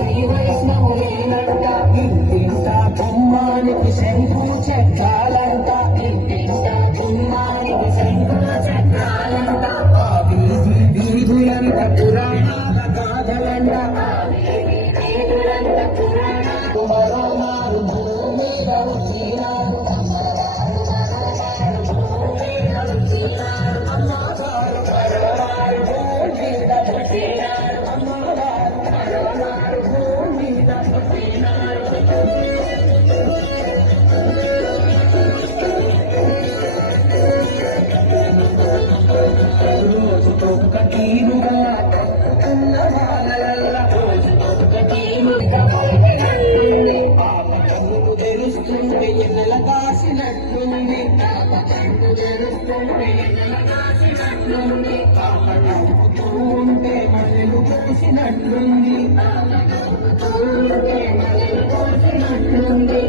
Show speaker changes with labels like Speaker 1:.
Speaker 1: Say you waste no way, చేస్తుంది పాప కన్ను చేరుస్తుంది చేసినట్లుంది కోసినట్లుంది కోసినట్లుంది